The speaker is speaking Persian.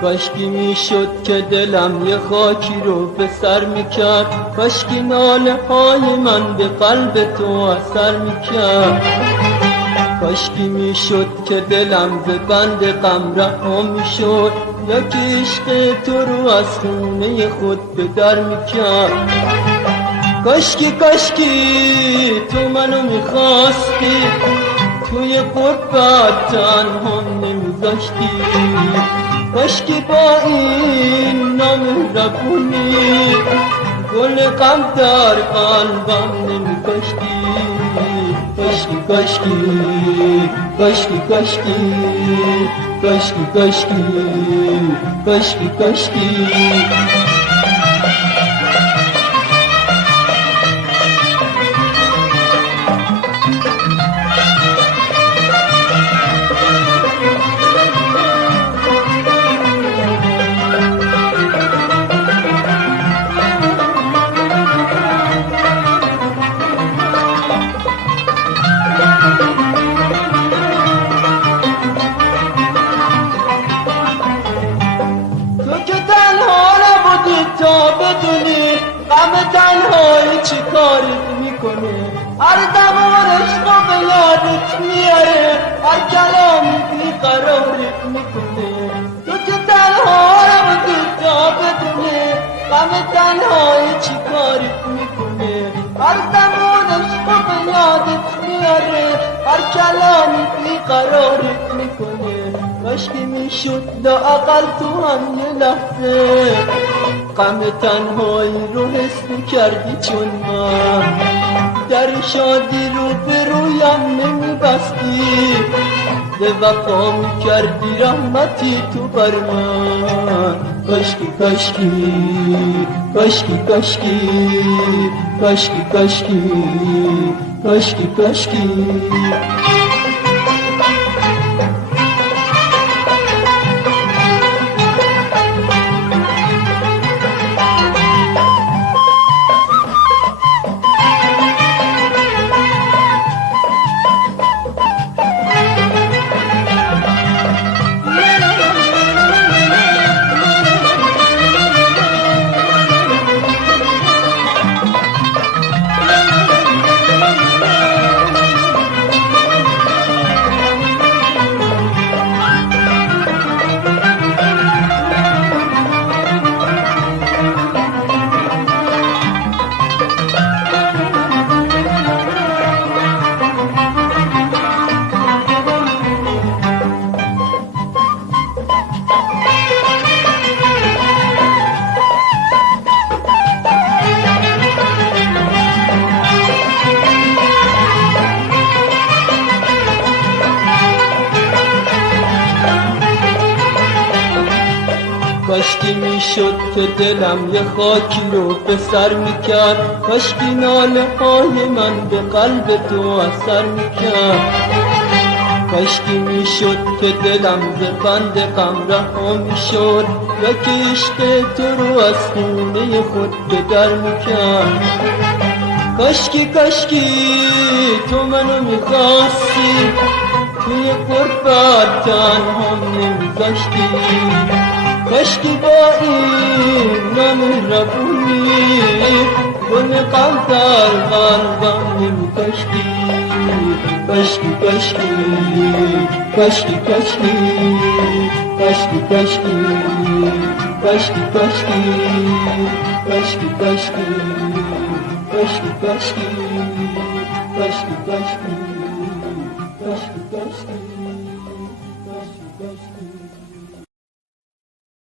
کاشکی میشد که دلم یه خاکی رو به سر میکرد، کاشکی ناله های من به قلب تو اثر میکرد، کاشکی میشد که دلم به بند غم رها میشد، یا که عشق تو رو از خونه خود به در میکرد. کاشکی تو منو میخواستی، توی غربت تنها نمیذاشتی، کاشکی با این نامهربونی گل غم در قلبم نمیکاشتی. کاشکی کاشکی کاشکی کاشکی کاشکی کاشکی کاشکی تا بدونی غم تنهایی چی کارت میکنه، هر دم عشقا به یادت میاره، هر کلامی بیقرارت میکنه. تو که تنها نبودی تا بدونی غم تنهایی چی کارت میکنه، هر دم عشقا به یادت میاره، هر کلامی بیقرارت میکنه. کاشکی میشد لااقل تو هم یه لحظه غم تنهایی رو حس میکردی، چون من در شادی رو به رویم نمیبستی، به وفا میکردی رحمتی تو بر من. کاشکی کاشکی کاشکی کاشکی کاشکی کاشکی کاشکی کاشکی کاشکی میشد که دلم یه خاکی رو به سر میکرد، کاشکی ناله های من به قلب تو اثر میکرد، کاشکی میشد که دلم به بند غم رها میشد، یا که عشق تو رو از خونه خود به در میکرد. کاشکی تو منو میخواستی، توی غربت تنها نمیذاشتی، کاشکی با این نامهربونی گل غم در قلبم نمی کاشکی کاشکی کاشکی کاشکی کاشکی کاشکی کاشکی کاشکی کاشکی کاشکی کاشکی کاشکی کاشکی کاشکی کاشکی کاشکی کاشکی